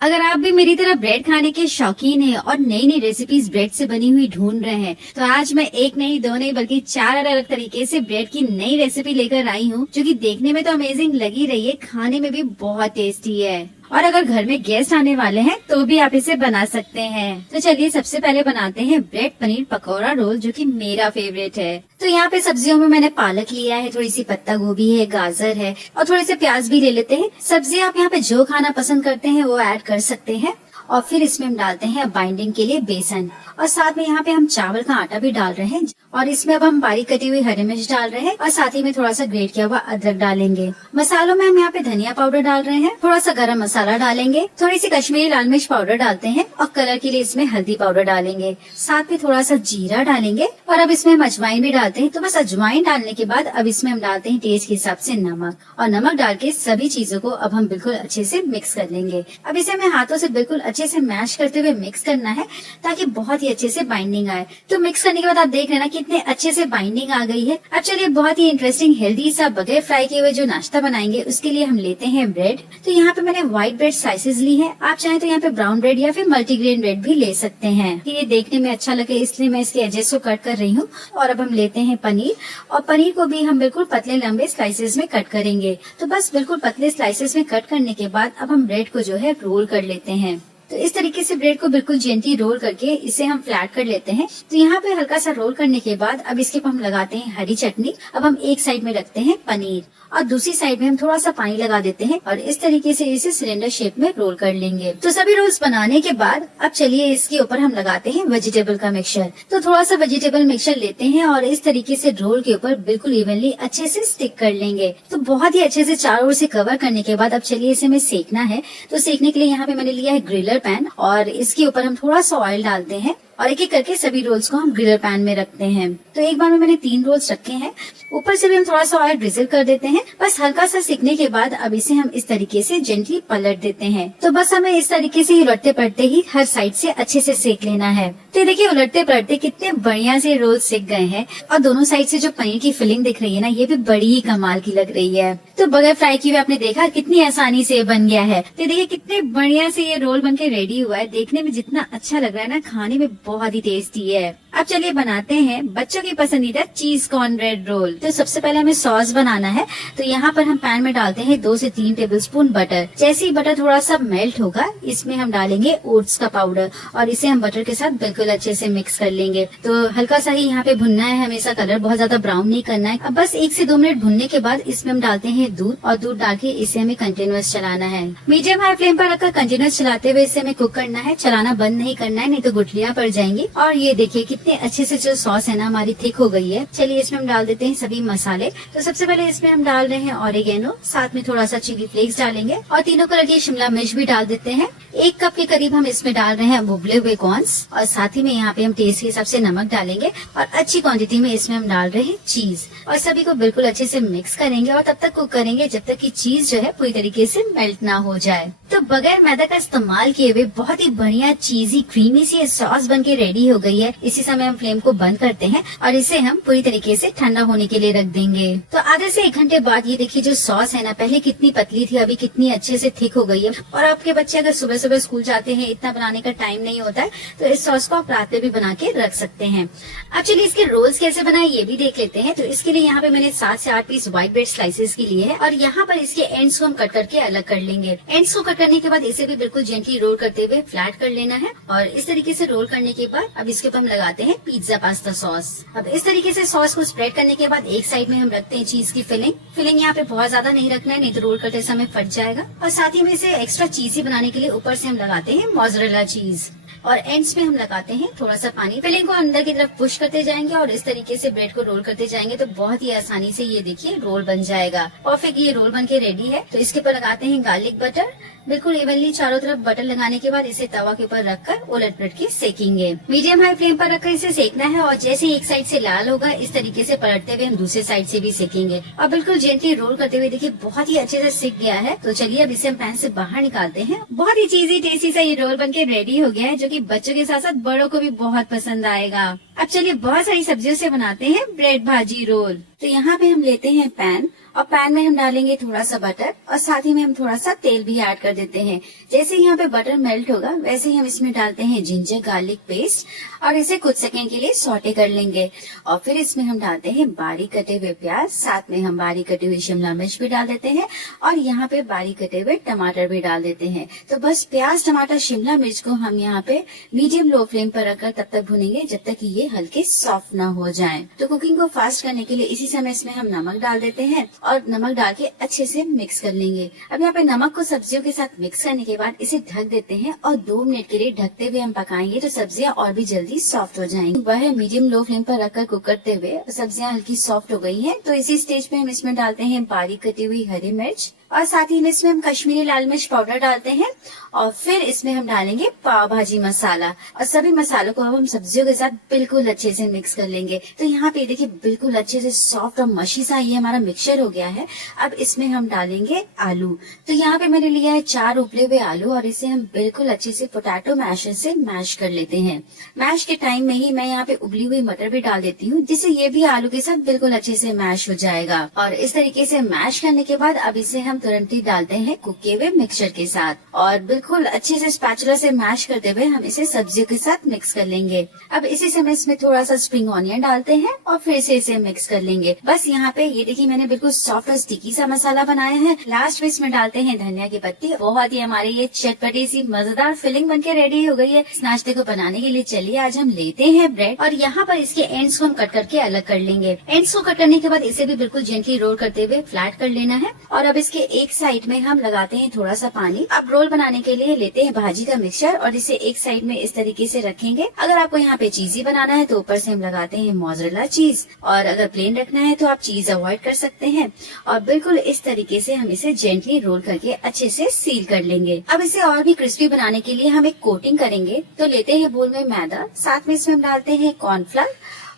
अगर आप भी मेरी तरह ब्रेड खाने के शौकीन हैं और नई नई रेसिपीज ब्रेड से बनी हुई ढूंढ रहे हैं, तो आज मैं एक नहीं दो नहीं बल्कि 4 अलग अलग तरीके से ब्रेड की नई रेसिपी लेकर आई हूँ, जो कि देखने में तो अमेजिंग लगी रही है, खाने में भी बहुत टेस्टी है। और अगर घर में गेस्ट आने वाले हैं तो भी आप इसे बना सकते हैं। तो चलिए सबसे पहले बनाते हैं ब्रेड पनीर पकौड़ा रोल, जो कि मेरा फेवरेट है। तो यहाँ पे सब्जियों में मैंने पालक लिया है, थोड़ी सी पत्ता गोभी है, गाजर है और थोड़े से प्याज भी ले लेते हैं। सब्जी आप यहाँ पे जो खाना पसंद करते हैं वो ऐड कर सकते हैं। और फिर इसमें हम डालते हैं बाइंडिंग के लिए बेसन, और साथ में यहाँ पे हम चावल का आटा भी डाल रहे हैं। और इसमें अब हम बारीक कटी हुई हरी मिर्च डाल रहे हैं और साथ ही में थोड़ा सा ग्रेट किया हुआ अदरक डालेंगे। मसालों में हम यहाँ पे धनिया पाउडर डाल रहे हैं, थोड़ा सा गरम मसाला डालेंगे, थोड़ी सी कश्मीरी लाल मिर्च पाउडर डालते हैं और कलर के लिए इसमें हल्दी पाउडर डालेंगे। साथ में थोड़ा सा जीरा डालेंगे और अब इसमें हम अजवाइन भी डालते हैं। तो बस अजवाइन डालने के बाद अब इसमें हम डालते हैं टेस्ट के हिसाब से नमक, और नमक डाल के सभी चीजों को अब हम बिल्कुल अच्छे से मिक्स कर लेंगे। अब इसे हमें हाथों से बिल्कुल अच्छे से मैश करते हुए मिक्स करना है, ताकि बहुत ही अच्छे से बाइंडिंग आए। तो मिक्स करने के बाद आप देख रहे हैं ना कितने अच्छे से बाइंडिंग आ गई है। अब चलिए बहुत ही इंटरेस्टिंग हेल्दी सा बगैर फ्राई किए हुए जो नाश्ता बनाएंगे, उसके लिए हम लेते हैं ब्रेड। तो यहाँ पे मैंने व्हाइट ब्रेड स्लाइसेस ली है, आप चाहें तो यहाँ पे ब्राउन ब्रेड या फिर मल्टीग्रेन ब्रेड भी ले सकते हैं। ये देखने में अच्छा लगे इसलिए मैं इसके एजेस को कट कर रही हूँ। और अब हम लेते हैं पनीर, और पनीर को भी हम बिल्कुल पतले लंबे स्लाइसेस में कट करेंगे। तो बस बिल्कुल पतले स्लाइसेस में कट करने के बाद अब हम ब्रेड को जो है रोल कर लेते हैं। तो इस तरीके से ब्रेड को बिल्कुल जेंटली रोल करके इसे हम फ्लैट कर लेते हैं। तो यहाँ पे हल्का सा रोल करने के बाद अब इसके ऊपर हम लगाते हैं हरी चटनी। अब हम एक साइड में रखते हैं पनीर और दूसरी साइड में हम थोड़ा सा पानी लगा देते हैं और इस तरीके से इसे सिलेंडर शेप में रोल कर लेंगे। तो सभी रोल्स बनाने के बाद अब चलिए इसके ऊपर हम लगाते हैं वेजिटेबल का मिक्सचर। तो थोड़ा सा वेजिटेबल मिक्सचर लेते हैं और इस तरीके से रोल के ऊपर बिल्कुल इवनली अच्छे से स्टिक कर लेंगे। तो बहुत ही अच्छे से चारों ओर से कवर करने के बाद अब चलिए इसे हमें सेकना है। तो सेकने के लिए यहाँ पे मैंने लिया है ग्रिलर पैन, और इसके ऊपर हम थोड़ा सा ऑयल डालते हैं और एक एक करके सभी रोल्स को हम ग्रिलर पैन में रखते हैं। तो एक बार में मैंने 3 रोल्स रखे हैं। ऊपर से भी हम थोड़ा सा ऑयल ड्रिजल कर देते हैं। बस हल्का सा सेकने के बाद अब इसे हम इस तरीके से जेंटली पलट देते हैं। तो बस हमें इस तरीके से उलटते पलटते ही हर साइड से अच्छे से सेक लेना है। तो देखिए उलटते पलटते कितने बढ़िया से रोल सेक गए हैं, और दोनों साइड से जो पनीर की फिलिंग दिख रही है ना, ये भी बड़ी ही कमाल की लग रही है। तो बगैर फ्राई किए हुए आपने देखा कितनी आसानी से बन गया है। तो देखिए कितने बढ़िया से ये रोल बन के रेडी हुआ है। देखने में जितना अच्छा लग रहा है ना, खाने में बहुत ही टेस्टी है। अब चलिए बनाते हैं बच्चों की पसंदीदा चीज कॉर्न ब्रेड रोल। तो सबसे पहले हमें सॉस बनाना है। तो यहाँ पर हम पैन में डालते हैं 2 से 3 टेबलस्पून बटर। जैसे ही बटर थोड़ा सा मेल्ट होगा, इसमें हम डालेंगे ओट्स का पाउडर और इसे हम बटर के साथ बिल्कुल अच्छे से मिक्स कर लेंगे। तो हल्का सा ही यहाँ पे भुनना है, हमेशा कलर बहुत ज्यादा ब्राउन नहीं करना है। अब बस 1 से 2 मिनट भुनने के बाद इसमें हम डालते हैं दूध, और दूध डाल के इसे हमें कंटिन्यूअस चलाना है। मीडियम हाई फ्लेम पर रखकर कंटिन्यूअस चलाते हुए इसे हमें कुक करना है। चलाना बंद नहीं करना है, नहीं तो गुठलियां पड़ जाएंगी। और ये देखिए कितने अच्छे से जो सॉस है ना हमारी थिक हो गई है। चलिए इसमें हम डाल देते हैं सभी मसाले। तो सबसे पहले इसमें हम डाल रहे हैं ऑरिगेनो, साथ में थोड़ा सा चिली फ्लेक्स डालेंगे और 3 कलर की शिमला मिर्च भी डाल देते हैं। 1 कप के करीब हम इसमें डाल रहे हैं उबले हुए कॉर्न्स, और साथ ही में यहाँ पे हम टेस्ट के हिसाब से नमक डालेंगे, और अच्छी क्वांटिटी में इसमें हम डाल रहे हैं चीज, और सभी को बिल्कुल अच्छे से मिक्स करेंगे और तब तक कुक करेंगे जब तक कि चीज जो है पूरी तरीके से मेल्ट ना हो जाए। तो बगैर मैदा का इस्तेमाल किए हुए बहुत ही बढ़िया चीजी क्रीमी सी सॉस बन के रेडी हो गई है। इसी समय हम फ्लेम को बंद करते हैं और इसे हम पूरी तरीके से ठंडा होने के लिए रख देंगे। तो आधे से 1 घंटे बाद ये देखिए जो सॉस है ना, पहले कितनी पतली थी, अभी कितनी अच्छे से थिक हो गई है। और आपके बच्चे अगर सुबह सुबह स्कूल जाते हैं, इतना बनाने का टाइम नहीं होता है, तो इस सॉस को आप रात में भी बना के रख सकते हैं। अब चलिए इसके रोल्स कैसे बनाए ये भी देख लेते हैं। तो इसके लिए यहाँ पे मैंने 7 से 8 पीस व्हाइट ब्रेड स्लाइसेस के लिए है, और यहाँ पर इसके एंड्स को हम कट करके अलग कर लेंगे। एंड्स को कट करने के बाद इसे भी बिल्कुल जेंटली रोल करते हुए फ्लैट कर लेना है, और इस तरीके से रोल करने के बाद अब इसके ऊपर हम लगाते हैं पिज्जा पास्ता सॉस। अब इस तरीके से सॉस को स्प्रेड करने के बाद एक साइड में हम रखते हैं चीज की फिलिंग यहाँ पे बहुत ज्यादा नहीं रखना है, नहीं तो रोल करते समय फट जाएगा। और साथ ही में इसे एक्स्ट्रा चीजी बनाने के लिए ऊपर से हम लगाते हैं मोज़रेला चीज, और एंड्स में हम लगाते हैं थोड़ा सा पानी। फिलिंग को अंदर की तरफ पुश करते जाएंगे और इस तरीके से ब्रेड को रोल करते जाएंगे, तो बहुत ही आसानी से ये देखिए रोल बन जाएगा। परफेक्ट ये रोल बन के रेडी है। तो इसके ऊपर लगाते हैं गार्लिक बटर, बिल्कुल इवनली चारों तरफ बटर लगाने के बाद इसे तवा के ऊपर रखकर उलट पलट के सेकेंगे। मीडियम हाई फ्लेम पर रखकर इसे सेकना है, और जैसे एक साइड से लाल होगा इस तरीके से पलटते हुए हम दूसरे साइड से भी सेकेंगे। और बिल्कुल जेंटली रोल करते हुए देखिए बहुत ही अच्छे से सिक गया है। तो चलिए अब इसे हम पैन से बाहर निकालते हैं। बहुत ही चीजी टेस्टी सा ये रोल बन के रेडी हो गया है, जो की बच्चों के साथ साथ बड़ों को भी बहुत पसंद आएगा। अब चलिए बहुत सारी सब्जियों से बनाते हैं ब्रेड भाजी रोल। तो यहाँ पे हम लेते हैं पैन और पैन में हम डालेंगे थोड़ा सा बटर और साथ ही में हम थोड़ा सा तेल भी ऐड कर देते हैं। जैसे ही यहाँ पे बटर मेल्ट होगा वैसे ही हम इसमें डालते हैं जिंजर गार्लिक पेस्ट और इसे कुछ सेकंड के लिए सौटे कर लेंगे। और फिर इसमें हम डालते हैं बारीक कटे हुए प्याज, साथ में हम बारीक कटी हुई शिमला मिर्च भी डाल देते हैं और यहाँ पे बारीक कटे हुए टमाटर भी डाल देते हैं। तो बस प्याज, टमाटर, शिमला मिर्च को हम यहाँ पे मीडियम लो फ्लेम पर रखकर तब तक भुनेंगे जब तक कि ये हल्के सॉफ्ट ना हो जाएं। तो कुकिंग को फास्ट करने के लिए इसी समय इसमें हम नमक डाल देते हैं और नमक डाल के अच्छे से मिक्स कर लेंगे। अब यहाँ पे नमक को सब्जियों के साथ मिक्स करने के बाद इसे ढक देते हैं और 2 मिनट के लिए ढकते हुए हम पकाएंगे तो सब्जियां और भी जल्दी सॉफ्ट हो जाएंगी। वह मीडियम लो फ्लेम पर रखकर कुक करते हुए सब्जियां हल्की सॉफ्ट हो गई हैं, तो इसी स्टेज पे हम इसमें डालते हैं बारीक कटी हुई हरी मिर्च और साथ ही में इसमें हम कश्मीरी लाल मिर्च पाउडर डालते हैं और फिर इसमें हम डालेंगे पाव भाजी मसाला और सभी मसालों को अब हम सब्जियों के साथ बिल्कुल अच्छे से मिक्स कर लेंगे। तो यहाँ पे देखिए बिल्कुल अच्छे से सॉफ्ट और मशी सा ये हमारा मिक्सचर हो गया है। अब इसमें हम डालेंगे आलू। तो यहाँ पे मैंने लिया है 4 उबले हुए आलू और इसे हम बिल्कुल अच्छे से पोटैटो मैशर से मैश कर लेते हैं। मैश के टाइम में ही मैं यहाँ पे उबली हुई मटर भी डाल देती हूँ जिससे ये भी आलू के साथ बिल्कुल अच्छे से मैश हो जाएगा। और इस तरीके से मैश करने के बाद अब इसे हम तुरंत ही डालते हैं कुक किए हुए मिक्सचर के साथ और बिल्कुल अच्छे से स्पैचुला से मैश करते हुए हम इसे सब्जियों के साथ मिक्स कर लेंगे। अब इसी समय इसमें थोड़ा सा स्प्रिंग ऑनियन डालते हैं और फिर से इसे मिक्स कर लेंगे। बस यहाँ पे ये देखिए मैंने बिल्कुल सॉफ्ट और स्टिकी सा मसाला बनाया है। लास्ट में इसमें डालते हैं धनिया की पत्ती। बहुत ही हमारी ये चटपटी सी मजेदार फिलिंग बनके रेडी हो गई है। इस नाश्ते को बनाने के लिए चलिए आज हम लेते हैं ब्रेड और यहाँ पर इसके एंड्स को हम कट करके अलग कर लेंगे। एंड्स को कट करने के बाद इसे भी बिल्कुल जेंटली रोल करते हुए फ्लैट कर लेना है और अब इसके एक साइड में हम लगाते हैं थोड़ा सा पानी। अब रोल बनाने के लिए लेते हैं भाजी का मिक्सचर और इसे एक साइड में इस तरीके से रखेंगे। अगर आपको यहाँ पे चीजी बनाना है तो ऊपर से हम लगाते हैं मोज़रेला चीज और अगर प्लेन रखना है तो आप चीज अवॉइड कर सकते हैं। और बिल्कुल इस तरीके से हम इसे जेंटली रोल करके अच्छे से सील कर लेंगे। अब इसे और भी क्रिस्पी बनाने के लिए हम एक कोटिंग करेंगे। तो लेते हैं बोल में मैदा, साथ में इसमें हम डालते हैं कॉर्नफ्लावर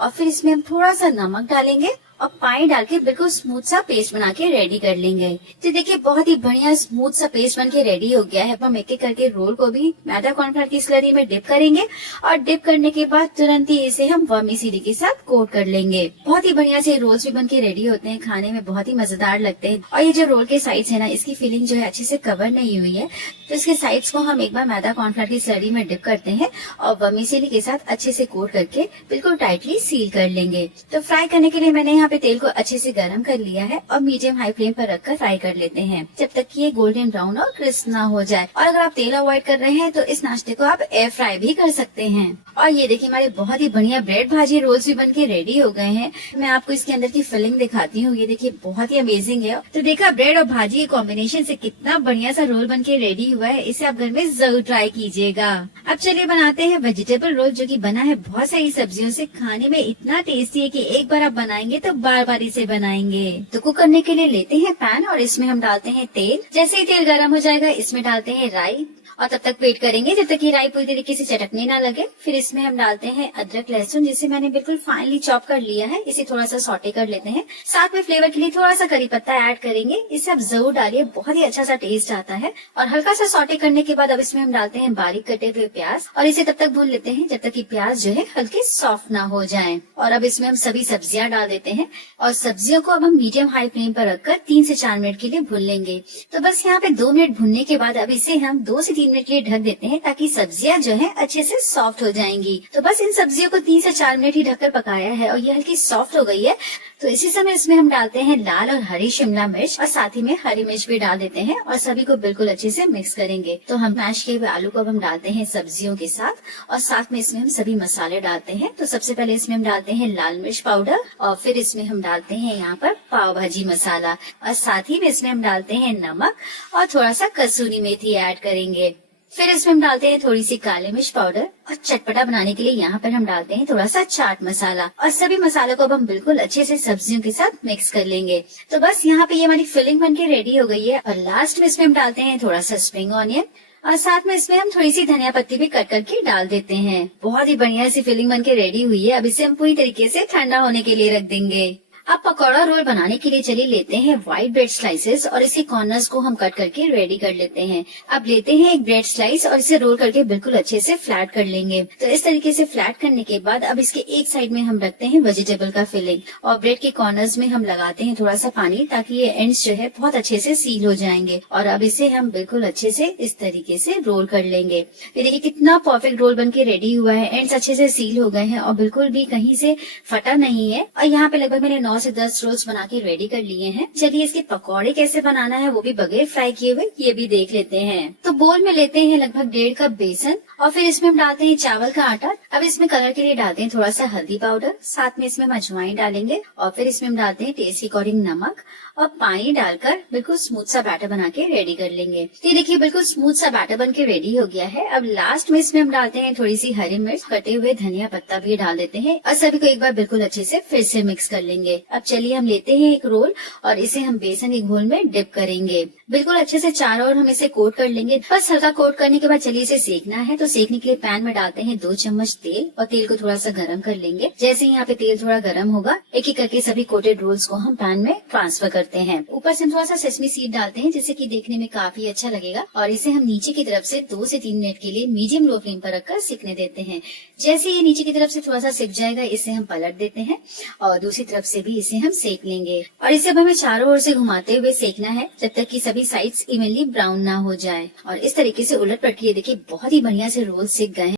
और फिर इसमें हम थोड़ा सा नमक डालेंगे और पानी डाल के बिल्कुल स्मूथ सा पेस्ट बना के रेडी कर लेंगे। तो देखिए बहुत ही बढ़िया स्मूथ सा पेस्ट बन के रेडी हो गया है। अब हम एक एक करके रोल को भी मैदा कॉर्नफ्लावर की स्लरी में डिप करेंगे और डिप करने के बाद तुरंत ही इसे हम वर्मीसेली के साथ कोट कर लेंगे। बहुत ही बढ़िया से रोल्स भी बन के रेडी होते हैं, खाने में बहुत ही मजेदार लगते हैं। और ये जो रोल के साइड्स है ना, इसकी फिलिंग जो है अच्छे से कवर नहीं हुई है, तो इसके साइड्स को हम एक बार मैदा कॉर्नफ्लावर की स्लरी में डिप करते हैं और वर्मीसेली के साथ अच्छे से कोट करके बिल्कुल टाइटली सील कर लेंगे। तो फ्राई करने के लिए मैंने यहाँ पे तेल को अच्छे से गर्म कर लिया है और मीडियम हाई फ्लेम पर रखकर फ्राई कर लेते हैं जब तक कि ये गोल्डन ब्राउन और क्रिस्प ना हो जाए। और अगर आप तेल अवॉइड कर रहे हैं तो इस नाश्ते को आप एयर फ्राई भी कर सकते हैं। और ये देखिए हमारे बहुत ही बढ़िया ब्रेड भाजी रोल्स भी बन के रेडी हो गए हैं। मैं आपको इसके अंदर की फिलिंग दिखाती हूँ। ये देखिए बहुत ही अमेजिंग है। तो देखा ब्रेड और भाजी के कॉम्बिनेशन से कितना बढ़िया सा रोल बन के रेडी हुआ है। इसे आप घर में जरूर ट्राई कीजिएगा। अब चलिए बनाते हैं वेजिटेबल रोल, जो कि बना है बहुत सारी सब्जियों से। खाने में इतना टेस्टी है कि एक बार आप बनाएंगे तो बार बार इसे बनाएंगे। तो कुक करने के लिए लेते हैं पैन और इसमें हम डालते हैं तेल। जैसे ही तेल गर्म हो जाएगा इसमें डालते हैं राई और तब तक वेट करेंगे जब तक ये राई पूरी तरीके से चटकने ना लगे। फिर इसमें हम डालते हैं अदरक लहसुन, जिसे मैंने बिल्कुल फाइनली चॉप कर लिया है। इसे थोड़ा सा सौटे कर लेते हैं। साथ में फ्लेवर के लिए थोड़ा सा करी पत्ता ऐड करेंगे। इसे आप जरूर डालिए, बहुत ही अच्छा सा टेस्ट आता है। और हल्का सा सौटे करने के बाद अब इसमें हम डालते हैं बारीक कटे हुए प्याज और इसे तब तक भून लेते हैं जब तक कि प्याज जो है हल्के सॉफ्ट ना हो जाए। और अब इसमें हम सभी सब्जियां डाल देते हैं और सब्जियों को अब हम मीडियम हाई फ्लेम पर रखकर 3 से 4 मिनट के लिए भून लेंगे। तो बस यहाँ पे 2 मिनट भूनने के बाद अब इसे हम 2 से 3 मिनट के लिए ढक देते हैं ताकि सब्जियां जो है अच्छे से सॉफ्ट हो जाएंगी। तो बस इन सब्जियों को 3 से 4 मिनट ही ढककर पकाया है और ये हल्की सॉफ्ट हो गई है। तो इसी समय इसमें हम डालते हैं लाल और हरी शिमला मिर्च और साथ ही में हरी मिर्च भी डाल देते हैं और सभी को बिल्कुल अच्छे से मिक्स करेंगे। तो हम मैश किए हुए आलू को अब हम डालते हैं सब्जियों के साथ और साथ में इसमें हम सभी मसाले डालते हैं। तो सबसे पहले इसमें हम डालते हैं लाल मिर्च पाउडर और फिर इसमें हम डालते हैं यहाँ पर पाव भाजी मसाला और साथ ही में इसमें हम डालते हैं नमक और थोड़ा सा कसूरी मेथी ऐड करेंगे। फिर इसमें हम डालते हैं थोड़ी सी काली मिर्च पाउडर और चटपटा बनाने के लिए यहाँ पर हम डालते हैं थोड़ा सा चाट मसाला और सभी मसालों को अब हम बिल्कुल अच्छे से सब्जियों के साथ मिक्स कर लेंगे। तो बस यहाँ पे ये हमारी फिलिंग बनके रेडी हो गई है और लास्ट में इसमें हम डालते हैं थोड़ा सा स्प्रिंग ऑनियन और साथ में इसमें हम थोड़ी सी धनिया पत्ती भी कट करके डाल देते हैं। बहुत ही बढ़िया सी फिलिंग बनके रेडी हुई है। अब इसे हम पूरी तरीके से ठंडा होने के लिए रख देंगे। अब पकौड़ा रोल बनाने के लिए चलिए लेते हैं व्हाइट ब्रेड स्लाइसेस और इसके कॉर्नर्स को हम कट करके रेडी कर लेते हैं। अब लेते हैं एक ब्रेड स्लाइस और इसे रोल करके बिल्कुल अच्छे से फ्लैट कर लेंगे। तो इस तरीके से फ्लैट करने के बाद अब इसके एक साइड में हम रखते हैं वेजिटेबल का फिलिंग और ब्रेड के कॉर्नर्स में हम लगाते हैं थोड़ा सा पानी, ताकि ये एंड्स जो है बहुत अच्छे से सील हो जाएंगे। और अब इसे हम बिल्कुल अच्छे से इस तरीके से रोल कर लेंगे। ये देखिए कितना परफेक्ट रोल बन के रेडी हुआ है। एंड्स अच्छे से सील हो गए हैं और बिल्कुल भी कहीं से फटा नहीं है। और यहाँ पे लगभग मैंने 9 से 10 रोल्स बना के रेडी कर लिए हैं। चलिए इसके पकौड़े कैसे बनाना है वो भी बगैर फ्राई किए हुए ये भी देख लेते हैं। तो बोल में लेते हैं लगभग 1.5 कप बेसन और फिर इसमें हम डालते हैं चावल का आटा। अब इसमें कलर के लिए डालते हैं थोड़ा सा हल्दी पाउडर, साथ में इसमें हम अजवाइन डालेंगे और फिर इसमें हम डालते हैं टेस्ट के अकॉर्डिंग नमक और पानी डालकर बिल्कुल स्मूथ सा बैटर बना के रेडी कर लेंगे। तो ये देखिए बिल्कुल स्मूथ सा बैटर बन के रेडी हो गया है। अब लास्ट में इसमें हम डालते हैं थोड़ी सी हरी मिर्च, कटे हुए धनिया पत्ता भी डाल देते हैं और सभी को एक बार बिल्कुल अच्छे से फिर से मिक्स कर लेंगे। अब चलिए हम लेते हैं एक रोल और इसे हम बेसन के घोल में डिप करेंगे। बिल्कुल अच्छे से चारों ओर हम इसे कोट कर लेंगे। बस हल्का कोट करने के बाद चलिए इसे सेकना है। तो सेकने के लिए पैन में डालते हैं 2 चम्मच तेल और तेल को थोड़ा सा गर्म कर लेंगे। जैसे ही यहाँ पे तेल थोड़ा गर्म होगा, एक एक करके सभी कोटेड रोल्स को हम पैन में ट्रांसफर करते हैं। ऊपर से हम थोड़ा सा सेसमी सीड डालते हैं जिससे कि देखने में काफी अच्छा लगेगा और इसे हम नीचे की तरफ से 2 से 3 मिनट के लिए मीडियम लो फ्लेम पर रखकर सिकने देते हैं। जैसे ये नीचे की तरफ से थोड़ा सा सिक जाएगा, इसे हम पलट देते हैं और दूसरी तरफ से भी इसे हम सेक लेंगे। और इसे अब हमें चारों ओर से घुमाते हुए सेकना है जब तक कि सभी साइड्स इवनली ब्राउन ना हो जाए। और इस तरीके से उलट पलट के देखिए बहुत ही बढ़िया से रोल सिक गए हैं।